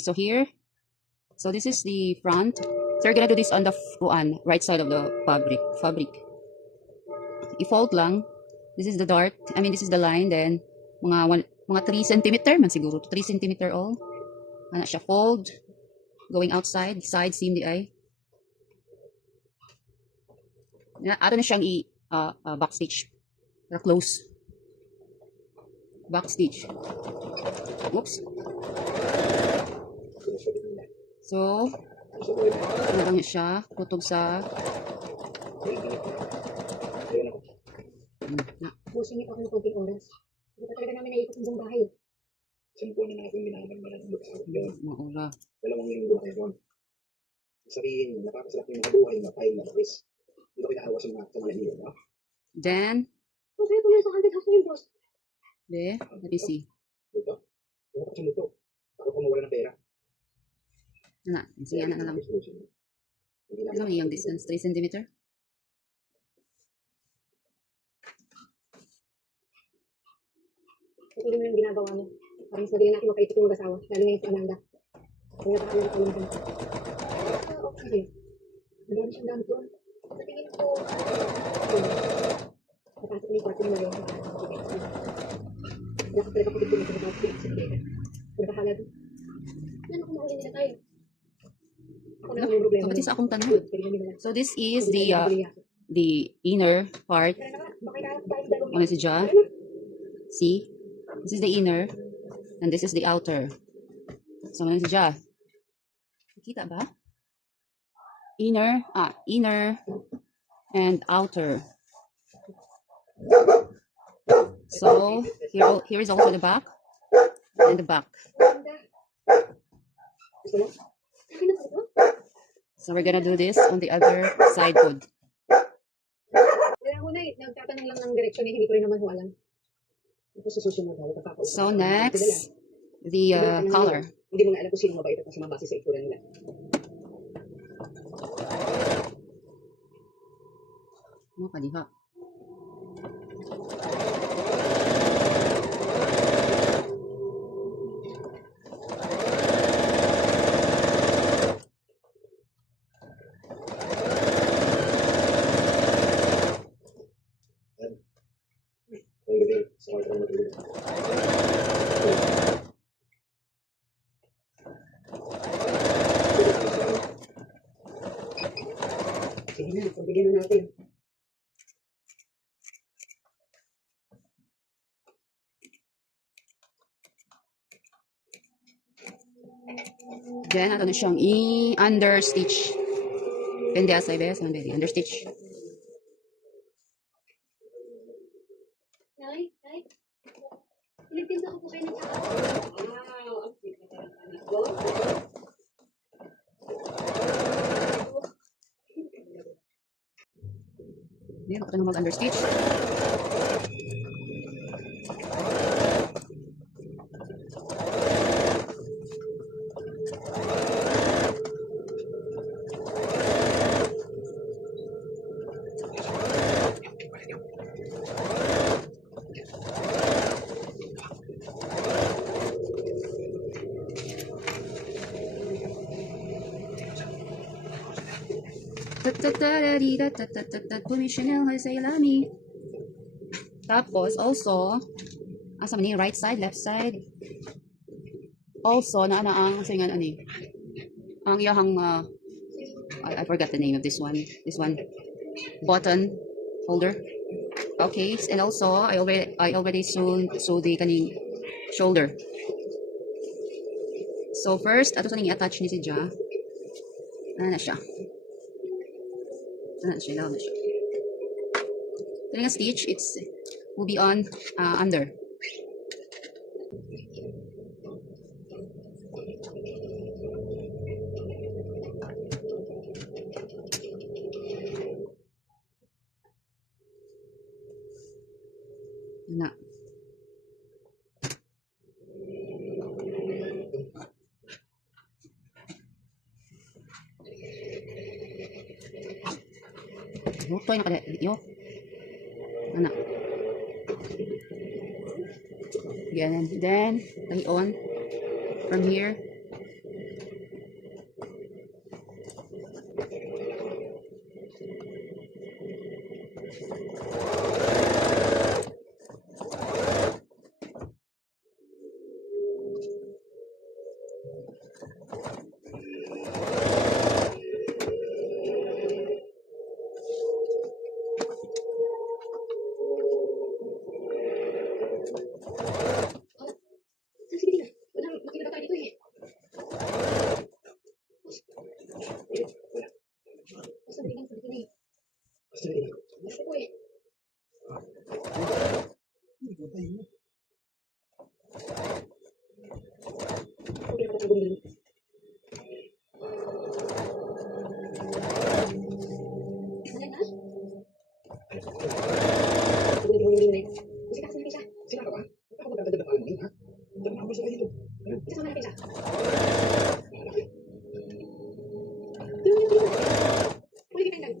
So here, so this is the front. So we're gonna do this on the right side of the fabric. I-fold lang. This is the dart. I mean, this is the line. Then, mga 3 cm man siguro. 3 cm all. Ano siya, fold. Going outside. Side seam di ay. Ato na siyang back stitch. Para close. Back stitch. Oops. So, ano lang siya. Kutog sa Busingit ako ng konting oras. Hindi pa talaga namin naikot ng buong bahay. Simpo na natin minaman-manan ng sa akin doon. maula. 2 linggo na kayo doon. Sabihin, napakasarap yung mga buhay na tayo na bakis. Hindi ko kinaawa sa mga niyo, no? Then, Kasi ito na sa 100 house na yun, boss. let me see. Ito? Ano ka sumuto? Ako kung mawala ng pera. Sige na lang. Ano naman yung distance? 3 cm? Patuloy mo yung ginagawa mo. Parang sabihin natin makaisip yung mag-asawa. Lalo na yung si Amanda. Kung natakalo na kalong ka. Okay. Madami siyang gamit doon. Sa tingin ko, napasok na yung kwarto mo ngayon. Wala ka talaga pagkitin sa mga pagkitin. Kung nakakala doon. Ano kung mauli nila tayo? Ako na yung problema. Bakit sa akong tanong? So this is the inner part. Ano si Ja? See? This is the inner. And this is the outer. So ano si Ja? Kita ba? Inner and outer. So here is also the back and the back. So we're gonna do this on the other side hood. Kaya ako na nagtatanong lang ng direksyon hindi ko rin naman alam. Ito sa susunod ako. So next, the color. Hindi mo na alam kung sino mabait at mas mabase sa itsura nila. Ano pa diha? Sa kwarto na matulog. Sige na, pagbigyan na natin. Then, ato na siyang i-understitch. Pende asay bes, understitch. Nay, pinagtinda ko po kayo ng tsaka. Wow, ang sweet na anak ko. Yan, ako na mag-understitch. Tapos, also, asa man ni right side, left side. Also, na ang singan ani. Ang iyahang I forgot the name of this one. This one, button holder. Okay, and also I already sew the kaning shoulder. So first, ato sa ning attach ni si Ja. Ano na siya? Ano na siya? Ano na siya? Ito nga stitch, it's will be on under. Na. Lutoy na kada yo. Anak. Yan. Then, lay on from here. Saan si Bettina? Walang makikita tayo dito eh. Basta Bettina, sa Bettina eh. Basta rin. Gusto ko eh. Okay, ako tayo bumili. Sanay na? Ako na bumili na eh. Kasi kasi siya. Sila ka ba? Ako magdadagdag pa mo ha? Diyan na ako sa dito. Kasi sa malaki siya. Malaki. Tulungan niyo. Huli kita yan.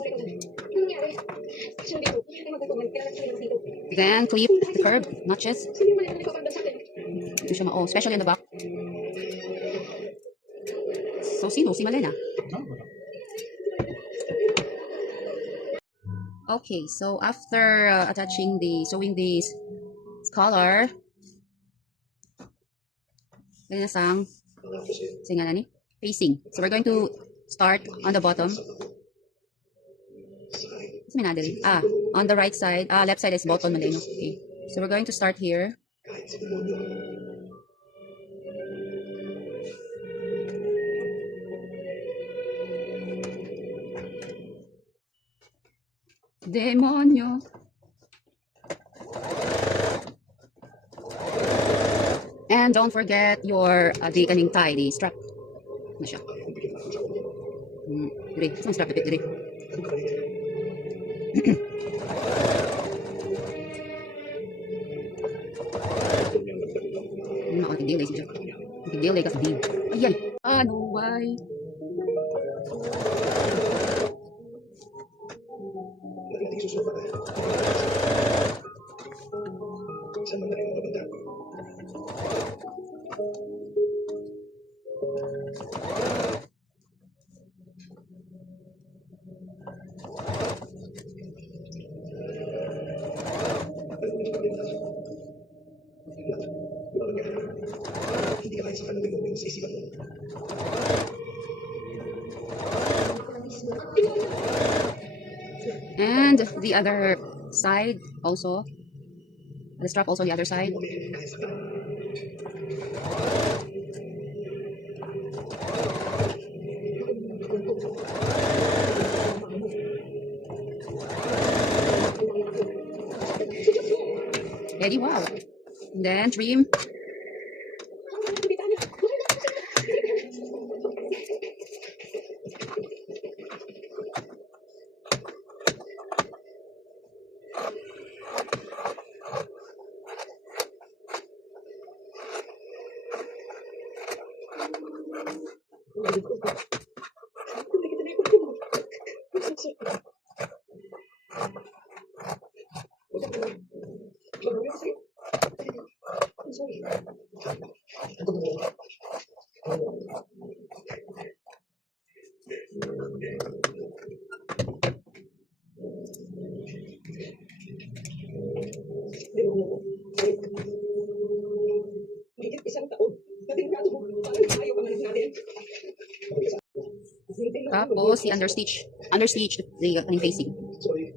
Huli ko dyan. Ano nangyari? Siya dito. Ay, magkukuman. Kailangan siya dito. Then, clip the curb, notches. Sino yung mali na nagpapagdang sa akin? Ito siya oh, especially in the back. So, sino? Si Malena. Okay, so after sewing the collar, ganyan na sang singa ni facing. So we're going to start on the bottom. On the right side, left side is bottom man din, no? Okay. So we're going to start here. Demonyo. And don't forget your the kaning tie, the strap. Ano siya? Dire, saan strap ipit dire? Tigdilay siya. Tigdilay ka sa din. Ayan. Ano why? Nating susupa ka. Saan man na rin mabanda? Hindi ka kahit sa kanong demonyo sa isipan mo. And the other side also. The strap also the other side. Kahit sa kanong. Ready? Wow. And then trim. Higit isang taon. Natingkado mo. Parang ayaw ka na natin. Tapos si understitch. Understitch the kaning facing. Sorry.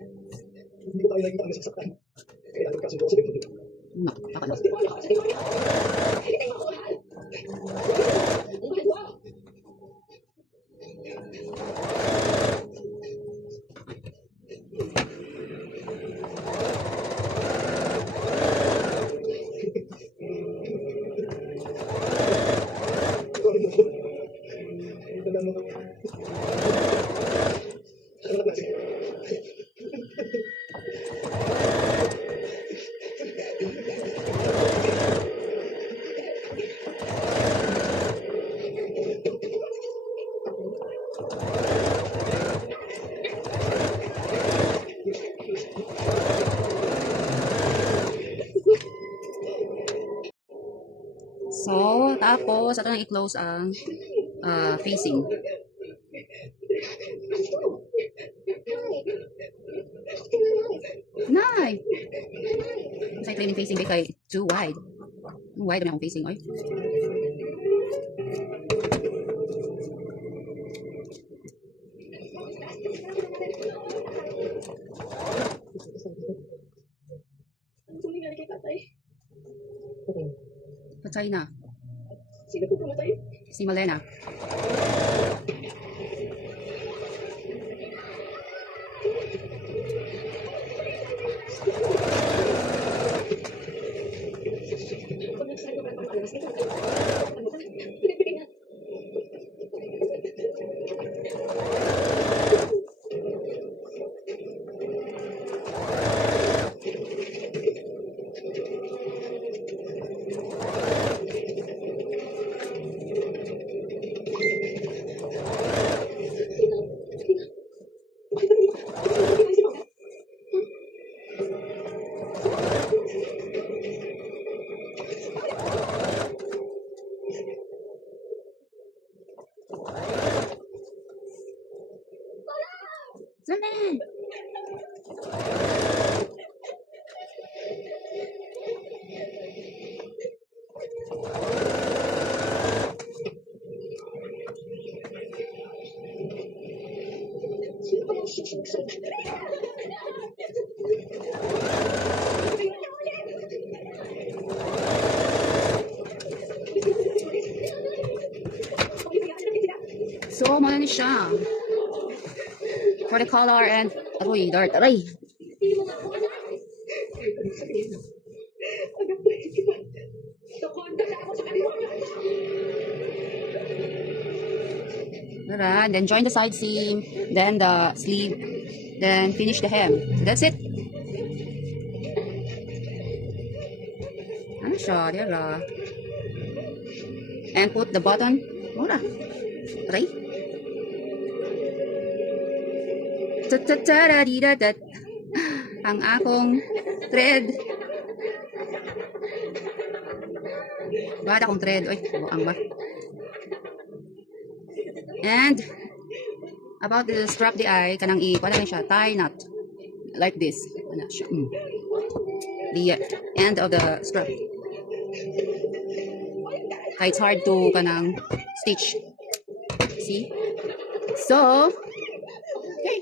Hindi ko tayo nakikita ang nasasaktan. Kaya ang kasundo sa demonyo. No, kakalo. Di ba ako sa demonyo? Hindi kayo ako mahal. Ang mahal mo. So, tapos, ito nang i-close ang facing. Nay! Kasi training facing kay too wide. Why dami akong facing, oy. Ang tuloy nga kay tatay. Okay. Patay na. Sino po pumatay? Si Malena. Kung nagsasabi ka pa palabas, ikaw tayo. Ano ka? Pinagpipin nga. Sana! Sino pa yung sinusunod? So, muna ni siya. For the color and... Aroy, dart. Aray! Alright, then join the side seam, then the sleeve, then finish the hem. So that's it. Ano siya? Dira. And put the button. Mura. Aray. Ta-ta-ta-da-di-da-dat. Ang akong thread. Bada akong thread. Oy, buang ba? And about the strap di ay kanang i-kuha lang siya, tie knot like this. Ano siya? The end of the strap. It's hard to kanang stitch. See? So, okay.